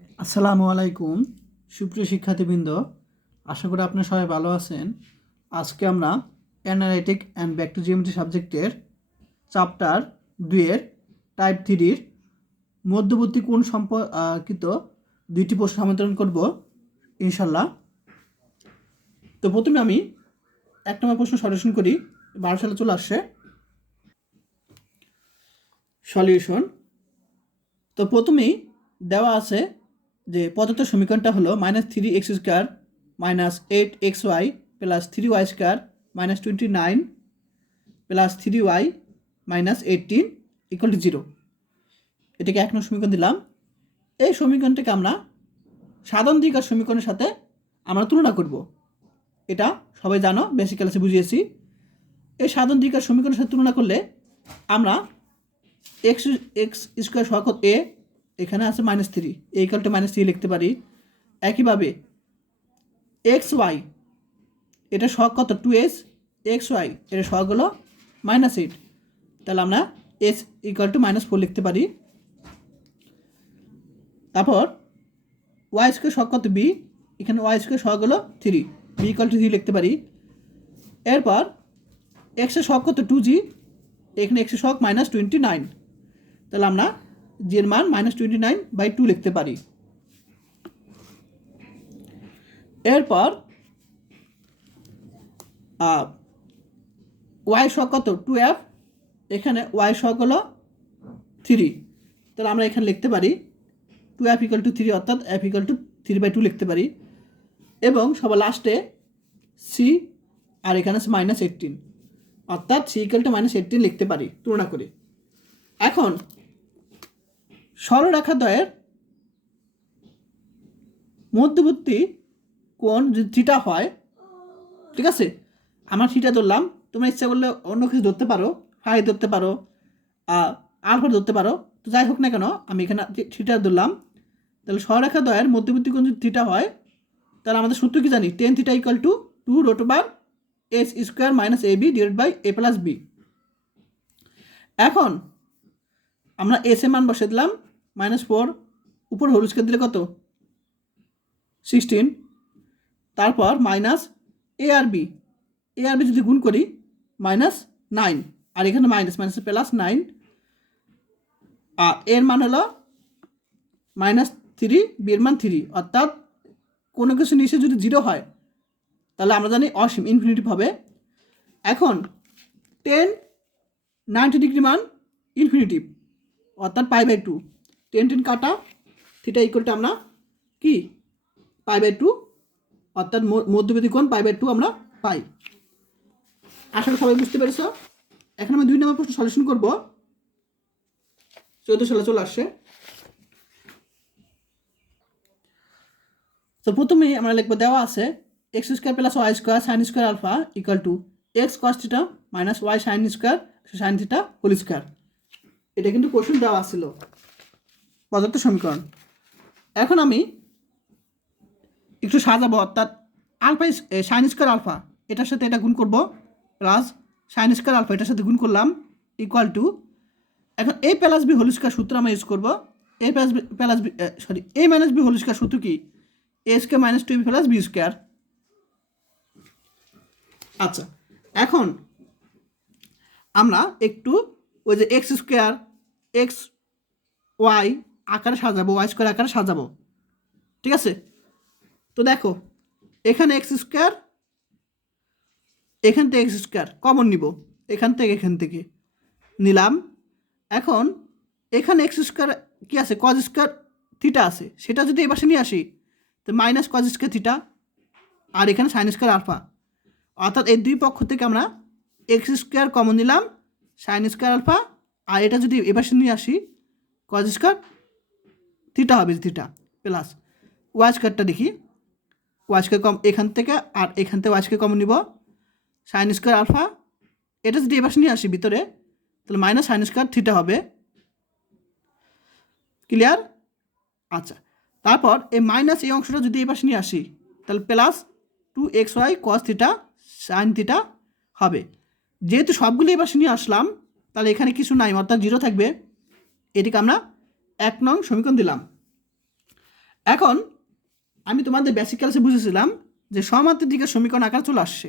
আসসালামু আলাইকুম। সুপ্রিয় শিক্ষার্থীবৃন্দ, আশা করি আপনারা সবাই ভালো আছেন। আজকে আমরা অ্যানালাইটিক অ্যান্ড ব্যাক টু সাবজেক্টের চ্যাপ্টার দুইয়ের টাইপ থ্রির মধ্যবর্তী কোণ সম্পর্কিত দুইটি প্রশ্ন সমাধান করব ইনশাল্লাহ তো প্রথমে আমি এক নম্বর প্রশ্ন সলিউশন করি বারো সালে চলে আসছে। সলিউশন। তো প্রথমেই দেওয়া আছে যে পদার্থ সমীকরণটা হলো minus three x square minus eight x y plus three y square minus twenty nine plus three y minus eighteen equal to zero এটাকে এক নম্বর সমীকরণ দিলাম। এই সমীকরণটাকে আমরা সাধারণ দিকার সমীকরণের সাথে আমরা তুলনা করব। এটা সবাই জানো বেসিক ক্লাসে বুঝিয়েছি। এই সাধারণ দিকার সমীকরণের সাথে তুলনা করলে আমরা এক্স এক্স স্কোয়ার সহকত এ এখানে আছে মাইনাস থ্রি এই ইকালটা মাইনাস থ্রি লিখতে পারি। একইভাবে এক্স ওয়াই এটা শখ কত? টু এস এক্স ওয়াই এটা সহগ হলো মাইনাস এইট তাহলে আমরা s equal to minus four লিখতে পারি। তারপর ওয়াই স্কোয়ার সহগ কত? বি এখানে ওয়াই স্কোয়ার শখ হলো three b equal to three লিখতে পারি। এরপর এক্সের শখ কত? টু জি এখানে এক্সের সহগ মাইনাস টোয়েন্টি নাইন তাহলে আমরা এর মান minus twenty nine by two লিখতে পারি। এরপর ওয়াই শক কত? টু এফ এখানে ওয়াই শক হলো থ্রি তাহলে আমরা এখানে লিখতে পারি two f equal to three অর্থাৎ f equal to three by two লিখতে পারি। এবং সবার লাস্টে সি আর এখানে আছে মাইনাস এইটিন অর্থাৎ c equal to minus eighteen লিখতে পারি, তুলনা করে। এখন সরলরেখা দ্বয়ের মধ্যবর্তী কোণ যদি থিটা হয়, ঠিক আছে? আমার থিটা ধরলাম, তোমরা ইচ্ছা করলে অন্য কিছু ধরতে পারো ফাই ধরতে পারো আর আলফা ধরতে পারো, তো যাই হোক না কেন, আমি এখানে থিটা ধরলাম। তাহলে সরলরেখা দ্বয়ের মধ্যবর্তী কোণ যদি থিটা হয়, তাহলে আমাদের সূত্র কি জানি? Tan theta equal to two root bar s square minus a b divide by a plus b এখন, আমরা এস এ মান বসে দিলাম মাইনাস ফোর, উপর হোল স্কোয়ার দিলে কত? সিক্সটিন। তারপর মাইনাস এ আর বি। এ আর বি যদি গুণ করি, মাইনাস নাইন। আর এখানে মাইনাস মাইনাস প্লাস নাইন। আর এর মান হলো মাইনাস থ্রি বির মান থ্রি। অর্থাৎ কোনো কিছু নিচে যদি জিরো হয়, তাহলে আমরা জানি অসীম ইনফিনিটিভ হবে। এখন টেন, নাইনটি ডিগ্রি মান ইনফিনিটিভ অর্থাৎ pi by two. Tan tan কাটা থিটা ইকুয়ালটা আমরা কি? পাই বাই টু অর্থাৎ মধ্যবিধি কোণ পাই বাই টু আমরা পাই। করি সবাই বুঝতে পেরেছ। এখন আমি দুই নম্বর প্রশ্ন সলিউশন করব। চৌদ্দ সালে চলে আসছে। তো প্রথমেই আমরা লিখব দেওয়া আছে x square plus y square sine square alpha equal to x cos theta minus y sine square sine theta whole square এটা কিন্তু কোশ্চেন দেওয়া ছিল। পদার্থ সমীকরণ। এখন আমি একটু সাজাবো, অর্থাৎ আলফা সাইন স্কোয়ার আলফা, এটার সাথে এটা গুণ করব প্লাস সাইন স্কোয়ার আলফা, এটার সাথে গুণ করলাম ইকুয়াল টু এখন a plus b whole square সূত্র আমরা ইউজ করব a plus b plus b sorry a minus b whole square সূত্র কি? A square minus two b plus b square আচ্ছা এখন আমরা একটু ওই যে এক্স স্কোয়ার এক্স ওয়াই আকারে সাজাবো ওয়াই স্কোয়ার আকারে সাজাবো। ঠিক আছে? তো দেখো, এখানে এক্স স্কোয়ার এখান থেকে এক্স স্কোয়ার কমন নিব। এখান থেকে এখান থেকে। নিলাম। এখন, এখানে এক্স স্কোয়ার কী আছে? কজ স্কোয়ার থিটা আছে। সেটা যদি এবার নিয়ে আসি, তো মাইনাস কজ স্কোয়ার থিটা আর এখানে সাইন স্কোয়ার আলফা অর্থাৎ এই দুই পক্ষ থেকে আমরা এক্স স্কোয়ার কমন নিলাম সাইন স্কোয়ার আলফা আর এটা যদি এবার নিয়ে আসি কজ স্কোয়ার থিটা হবে থিটা প্লাস ওয়াই স্কোয়ারটা দেখি। ওয়াই স্কোয়ার কম এখান থেকে আর এখান থেকে ওয়াই স্কোয়ার কমন নিব। সাইন স্কোয়ার আলফা এটা যদি এবার নিয়ে আসি ভিতরে, তাহলে মাইনাস সাইন স্কোয়ার থিটা হবে। ক্লিয়ার আচ্ছা তারপর এই মাইনাস এই অংশটা যদি এবার নিয়ে আসি, তাহলে plus two x y cos theta sine theta হবে। যেহেতু সবগুলো এবার নিয়ে আসলাম, তাহলে এখানে কিছু নাই, অর্থাৎ জিরো থাকবে। এটিকে আমরা এক নং সমীকরণ দিলাম। এখন আমি তোমাদের বেসিক ক্লাসে বুঝেছিলাম যে দিকে সমীকরণ আকার চলে আসছে।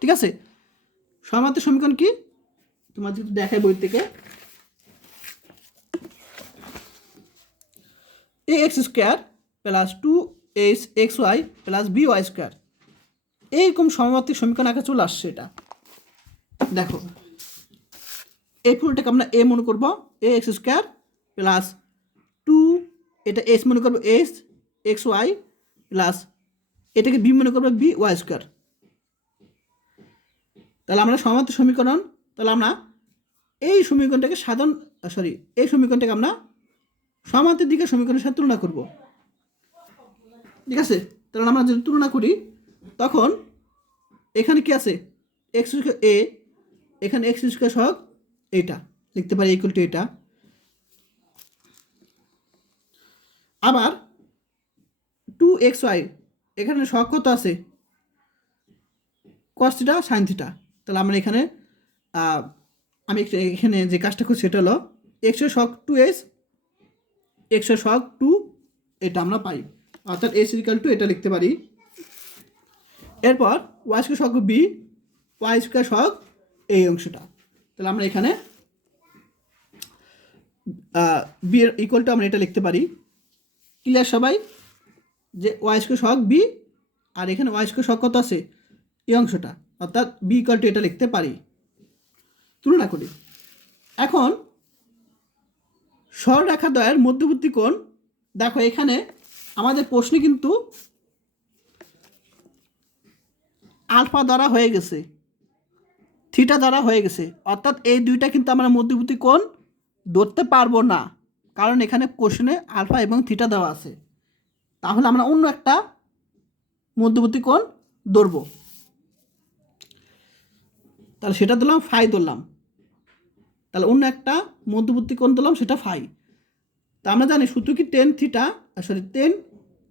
ঠিক আছে? সমার্থের সমীকরণ কি? তোমার যদি দেখায় বই থেকে। A x square plus two h x y plus b y square এইরকম সমমাত্রিক সমীকরণ আকার চলে আসছে এটা। দেখো, এই পুরোটাকে আমরা এ মনে করব a x square plus two, এটা এস মনে করব এস, এক্স, ওয়াই, প্লাস এটাকে বি মনে করব বি, ওয়াই স্কোয়ার। তাহলে আমরা সমাত্র সমীকরণ, তাহলে আমরা এই সমীকরণটাকে সাধারণ সরি এই সমীকরণটাকে আমরা সমাতের দিকে সমীকরণের সাথে তুলনা করব। ঠিক আছে? তাহলে আমরা যদি তুলনা করি, তখন এখানে কি আছে? এক্স এ, এখানে এক্স স্কোয়ার সহগ এইটা, লিখতে পারি ইকুয়াল টু এটা আবার টু এক্স ওয়াই এখানে শখ কত আছে? কস থিটা সাইন থিটা তাহলে আমরা এখানে আমি এখানে যে কাজটা করছি সেটা হলো এক্সের শক টু এস এক্সের শখ টু এটা আমরা পাই। অর্থাৎ এস ইকাল টু এটা লিখতে পারি। এরপর ওয়াই স্কোয়ার শক বি ওয়াই স্কোয়ার শক এই অংশটা। তাহলে আমরা এখানে বি ইকুয়াল টু আমরা এটা লিখতে পারি। ক্লিয়ার সবাই? যে ওয়াই স্কোয়ার বি আর এখানে ওয়াই স্কোয়ার কত আছে? এই অংশটা, অর্থাৎ বি ইকুয়াল টু এটা লিখতে পারি। তুলনা করি। এখন সরলরেখা দ্বয়ের মধ্যবর্তী কোণ, দেখো এখানে আমাদের প্রশ্নে কিন্তু আলফা দ্বারা হয়ে গেছে, থিটা দ্বারা হয়ে গেছে, অর্থাৎ এই দুইটা কিন্তু আমরা মধ্যবর্তী কোণ ধরতে পারব না। কারণ এখানে কোশ্চেনে আলফা এবং থিটা দেওয়া আছে। তাহলে আমরা অন্য একটা মধ্যবর্তী কোণ ধরবো। তাহলে সেটা দিলাম ফাই ধরলাম। তাহলে অন্য একটা মধ্যবর্তী কোণ দিলাম সেটা ফাই। তা আমরা জানি সূত্র কি টেন থিটা সরি টেন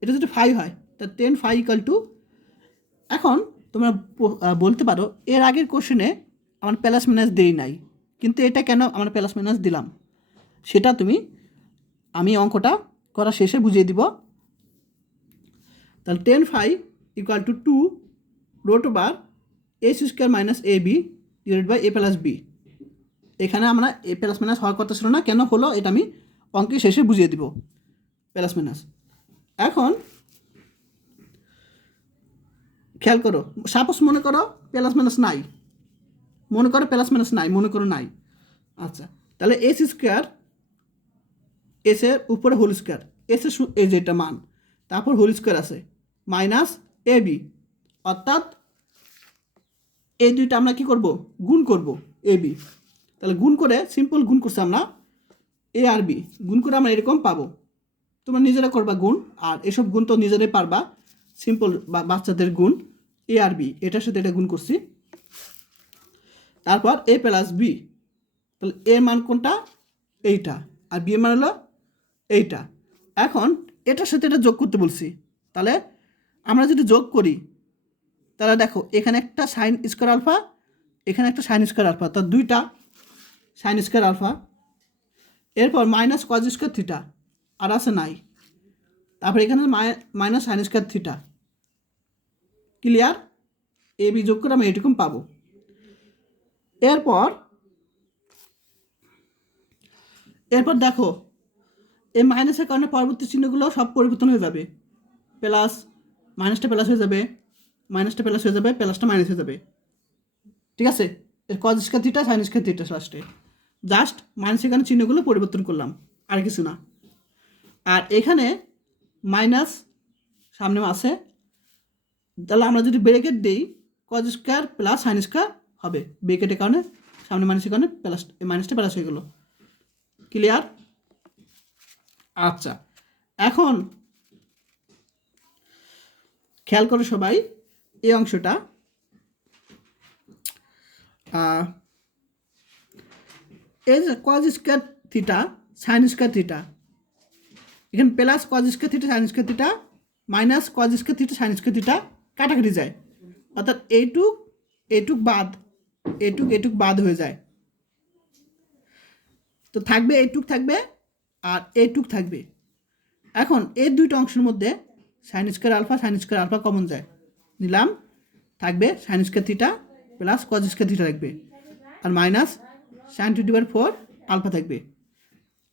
এটা যদি ফাই হয়, তা টেন ফাই ইকাল টু এখন তোমরা বলতে পারো এর আগের কোশ্চেনে আমার প্যালাস মাইনাস দেই নাই। কিন্তু এটা কেন আমার প্যালাস মাইনাস দিলাম? সেটা তুমি আমি অঙ্কটা করা শেষে বুঝিয়ে দিব। তাহলে tan phi equal to two root bar a square minus a b divide by a plus b এখানে আমরা এ প্লাস মাইনাস হওয়ার কথা ছিল না, কেন হলো এটা আমি অঙ্কের শেষে বুঝিয়ে দিব। প্লাস মাইনাস এখন খেয়াল করো সাপোজ মনে করো প্লাস মাইনাস নাই। মনে করো প্লাস মাইনাস নাই, মনে করো নাই। আচ্ছা তাহলে এস স্কোয়ার এস এর উপরে হোল স্কোয়ার এস এর এই যেটা মান, তারপর হোল স্কোয়ার আছে মাইনাস এ বি অর্থাৎ এই দুইটা আমরা কি করব? গুণ করব এ বি তাহলে গুণ করে সিম্পল গুণ করছে আমরা এ আর বি গুণ করে আমরা এরকম পাবো, তোমরা নিজেরা করবা গুণ, আর এসব গুণ তো নিজেরাই পারবা সিম্পল বাচ্চাদের গুণ এ আর বি এটার সাথে এটা গুণ করছি, তারপর এ প্লাস বি তাহলে এর মান কোনটা? এইটা, আর বি এর মান হলো এইটা। এখন এটার সাথে এটা যোগ করতে বলছি। তাহলে আমরা যদি যোগ করি, তাহলে দেখো, এখানে একটা সাইন স্কোয়ার আলফা এখানে একটা সাইন স্কোয়ার আলফা তো দুইটা সাইন স্কোয়ার আলফা এরপর মাইনাস কজ স্কোয়ার থিটা আর আছে নাই। তারপর এখানে minus sine square theta clear a b যোগ করে আমি এরকম পাবো। এরপর এরপর দেখো এই মাইনাসের কারণে পরবর্তী চিহ্নগুলো সব পরিবর্তন হয়ে যাবে। প্লাস মাইনাসটা প্লাস হয়ে যাবে মাইনাসটা প্লাস হয়ে যাবে প্লাসটা মাইনাস হয়ে যাবে। ঠিক আছে? এর cos square theta sine square theta লাস্টে জাস্ট মাইনাসের কারণে চিহ্নগুলো পরিবর্তন করলাম, আর কিছু না। আর এখানে মাইনাস সামনে আছে। তাহলে আমরা যদি ব্রেকেট দিই cos square plus sine square হবে। ব্রেকেটের কারণে, সামনে মাইনাসের কারণে প্লাস মাইনাসটা প্লাস হয়ে গেলো। ক্লিয়ার আচ্ছা এখন খেয়াল করো সবাই, এই অংশটা এই যে cos square theta sine square theta এখানে plus cos square theta sine square theta minus cos square theta sine square theta কাটাকাটি যায়। অর্থাৎ এইটুক এইটুক বাদ, এইটুক এইটুক বাদ হয়ে যায়। তো থাকবে, এইটুক থাকবে আর এইটুক থাকবে। এখন এই দুইটা অংশের মধ্যে sine square alpha sine square alpha common যায়। নিলাম, থাকবে sine square theta plus cos square theta থাকবে। আর মাইনাস সাইন টু ডিভার ফোর আলফা থাকবে।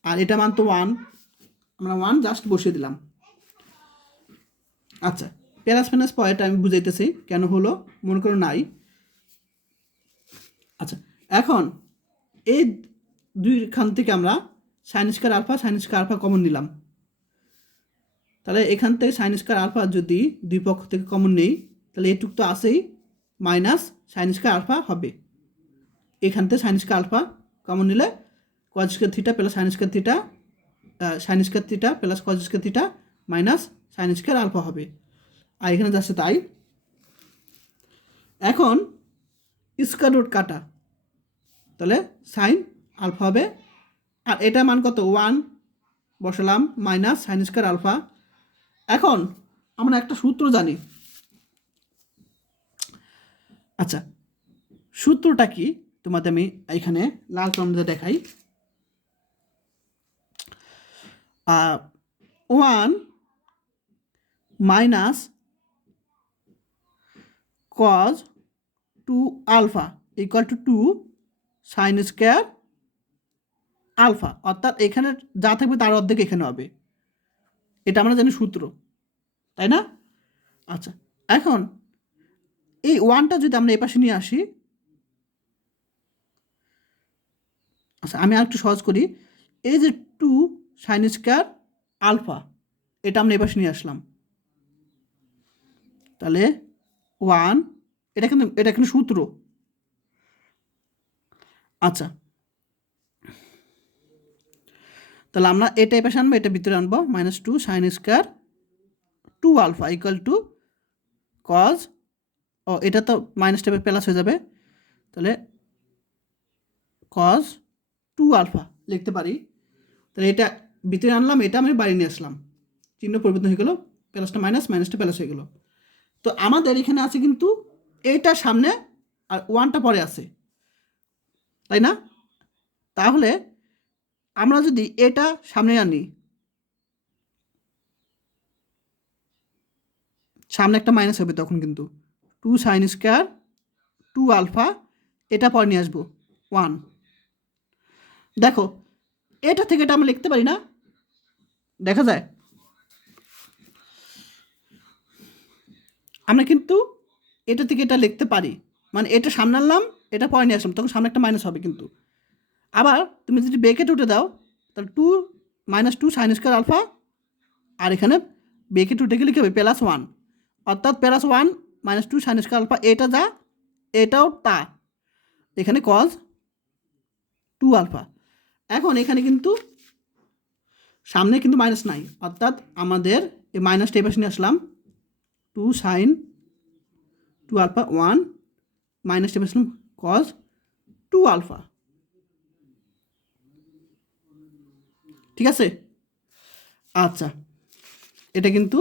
আর এটা মান তো ওয়ান আমরা ওয়ান জাস্ট বসিয়ে দিলাম। আচ্ছা প্যারাস ফ্যানাস পয়েন্ট আমি বুঝাইতেছি, কেন হলো? মনে করো নাই। আচ্ছা এখন এই দুইখান থেকে আমরা sine square alpha, sine square alpha common নিলাম। তাহলে এখান থেকে সাইন স্কোয়ার আলফা যদি দুই পক্ষ থেকে কমন নেই, তাহলে এটুক তো আসেই মাইনাস সাইন স্কোয়ার আলফা হবে। এখান থেকে সাইন স্কোয়ার আলফা কমন নিলে cos square theta plus sine square theta sine square theta plus cos square theta minus sine square alpha হবে। আর এখানে যাচ্ছে তাই। এখন স্কোয়ার রুট কাটা। তাহলে সাইন আলফা হবে আর এটা মান কত? ওয়ান, বসালাম, মাইনাস, সাইন স্কোয়ার আলফা। এখন আমরা একটা সূত্র জানি। আচ্ছা সূত্রটা কি? তোমাদের আমি এখানে লাল চন্দ্রে দেখাই। One minus cos two alpha equal to two sine square alpha, অর্থাৎ এখানে যা থাকবে তার অর্ধেক এখানে হবে। এটা আমরা জানি সূত্র, তাই না? আচ্ছা এখন এই ওয়ানটা যদি আমরা এপাশে নিয়ে আসি আচ্ছা আমি আর একটু সহজ করি। এই যে টু সাইন স্কোয়ার আলফা এটা আমরা এপাশে নিয়ে আসলাম। তাহলে ওয়ান এটা কিন্তু এটা কিন্তু সূত্র। আচ্ছা তাহলে আমরা এটা এই পাশে আনব এটা ভিতরে আনব minus two sine square two alpha equal to cos ও, এটা তো মাইনাস টেপে প্লাস হয়ে যাবে। তাহলে কজ টু আলফা লিখতে পারি। তাহলে এটা ভিতরে আনলাম, এটা আমি বাড়ি নিয়ে আসলাম। চিহ্ন পরিবর্তন হয়ে গেলো প্লাসটা মাইনাস মাইনাসটা প্লাস হয়ে গেলো। তো আমাদের এখানে আছে কিন্তু এইটা সামনে আর ওয়ানটা পরে আছে। তাই না? তাহলে আমরা যদি এটা সামনে আনি, সামনে একটা মাইনাস হবে তখন কিন্তু। Two sine square two alpha এটা পরে নিয়ে আসব ওয়ান দেখো, এটা থেকে এটা আমরা লিখতে পারি না, দেখা যায়। আমরা কিন্তু এটা থেকে এটা লিখতে পারি মানে এটা সামনে আনলাম, এটা পরে নিয়ে আসলাম, তখন সামনে একটা মাইনাস হবে কিন্তু। আবার তুমি যদি বেকেট উঠে দাও, তাহলে two minus two sine square alpha আর এখানে বেকেট উঠে গেলে কী হবে? প্লাস ওয়ান অর্থাৎ plus one minus two sine square alpha এটা যা, এটাও তা। এখানে কজ টু আলফা এখন এখানে কিন্তু সামনে কিন্তু মাইনাস নাই। অর্থাৎ আমাদের এই মাইনাস টেপাস নিয়ে আসলাম। Two sine two alpha one minus টেপাস আসলাম কজ টু আলফা ঠিক আছে? আচ্ছা এটা কিন্তু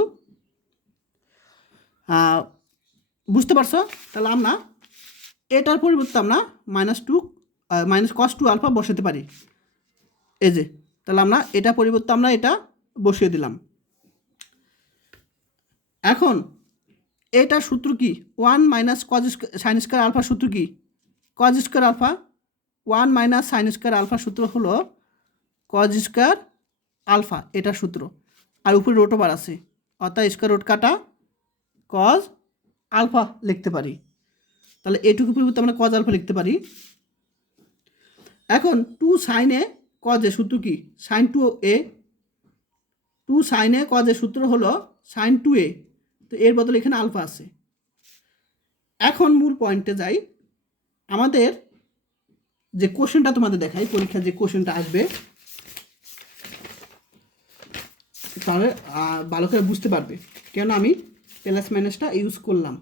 বুঝতে পারছ? তাহলে আমরা এটার পরিবর্তে আমরা minus two minus cos two alpha বসাতে পারি। এই যে, তাহলে আমরা এটা পরিবর্তে আমরা এটা বসিয়ে দিলাম। এখন, এটার সূত্র কি? One minus cos sine square আলফার সূত্র কি? Cos square alpha one minus sine square আলফার সূত্র হলো কজ স্কোয়ার আলফা এটার সূত্র। আর উপরে রোট ওভার আছে। অর্থাৎ স্কোয়ার রোট কাটা কজ আলফা লিখতে পারি। তাহলে এটুকু পরিবর্তে আমরা কজ আলফা লিখতে পারি। এখন টু সাইনে কজে সূত্র কি? সাইন টু এ টু সাইনে কজের সূত্র হলো সাইন টু এ তো এর বদলে এখানে আলফা আছে। এখন মূল পয়েন্টে যাই। আমাদের যে কোশ্চেনটা তোমাদের দেখাই, পরীক্ষার যে কোশ্চেনটা আসবে তাহলে ভালো করে বুঝতে পারবে। কেন আমি প্লাস মাইনাসটা ইউজ করলাম।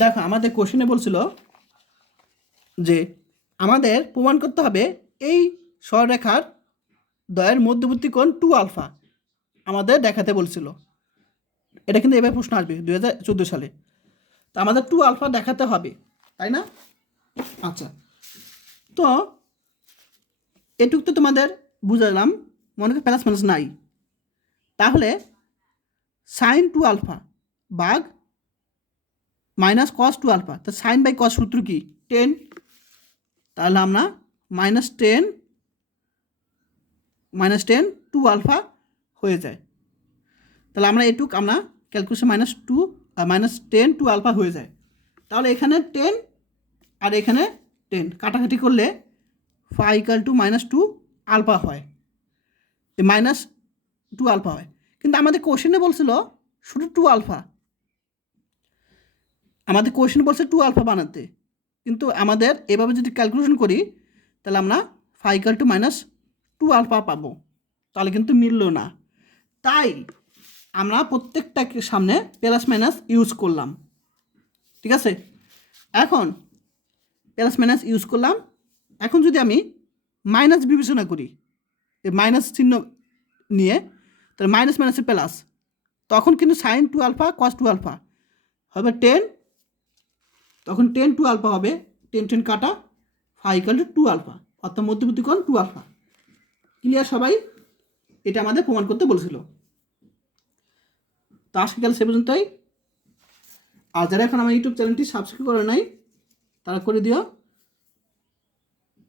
দেখো, আমাদের কোশ্চেনে বলছিল যে, আমাদের প্রমাণ করতে হবে এই সররেখার দয়ের মধ্যবর্তী কোণ টু আলফা আমাদের দেখাতে বলছিল। এটা কিন্তু এবার প্রশ্ন আসবে দু হাজার চোদ্দ সালে। তো আমাদের টু আলফা দেখাতে হবে, তাই না? আচ্ছা। তো এটুক তো তোমাদের বুঝালাম মনে করি প্লাস মাইনাস নাই। তাহলে সাইন টু আলফা বাঘ মাইনাস কস টু আলফা তা সাইন বাই কস সূত্র কি? টেন তাহলে আমরা minus tan minus tan two alpha হয়ে যায়। তাহলে আমরা এটুক, আমরা ক্যালকুলেশন মাইনাস টু আর মাইনাস টেন টু আলফা হয়ে যায়। তাহলে এখানে টেন আর এখানে টেন কাটাকাটি করলে phi equal to minus two alpha হয়। মাইনাস টু আলফা হয়। কিন্তু আমাদের কোশ্চেনে বলছিল শুধু টু আলফা। আমাদের কোশ্চেন বলছে টু আলফা বানাতে। কিন্তু আমাদের এভাবে যদি ক্যালকুলেশন করি, তাহলে আমরা phi equal to minus two alpha পাবো। তাহলে কিন্তু মিলল না। তাই আমরা প্রত্যেকটাকে সামনে প্লাস মাইনাস ইউজ করলাম। ঠিক আছে? এখন প্লাস মাইনাস ইউজ করলাম। এখন যদি আমি মাইনাস বিবেচনা করি মাইনাস চিহ্ন নিয়ে, তাহলে মাইনাস মাইনাসে প্লাস তখন কিন্তু sine two alpha cos two alpha হবে টেন তখন টেন টু আলফা হবে টেন টেন কাটা ফাইকাল টু টু আলফা অর্থাৎ মধ্যবর্তী কোণ টু আলফা ক্লিয়ার সবাই? এটা আমাদের প্রমাণ করতে বলছিল। তো গেল সে পর্যন্তই। আর যারা এখন আমার ইউটিউব চ্যানেলটি সাবস্ক্রাইব করে নাই, তারা করে দিও।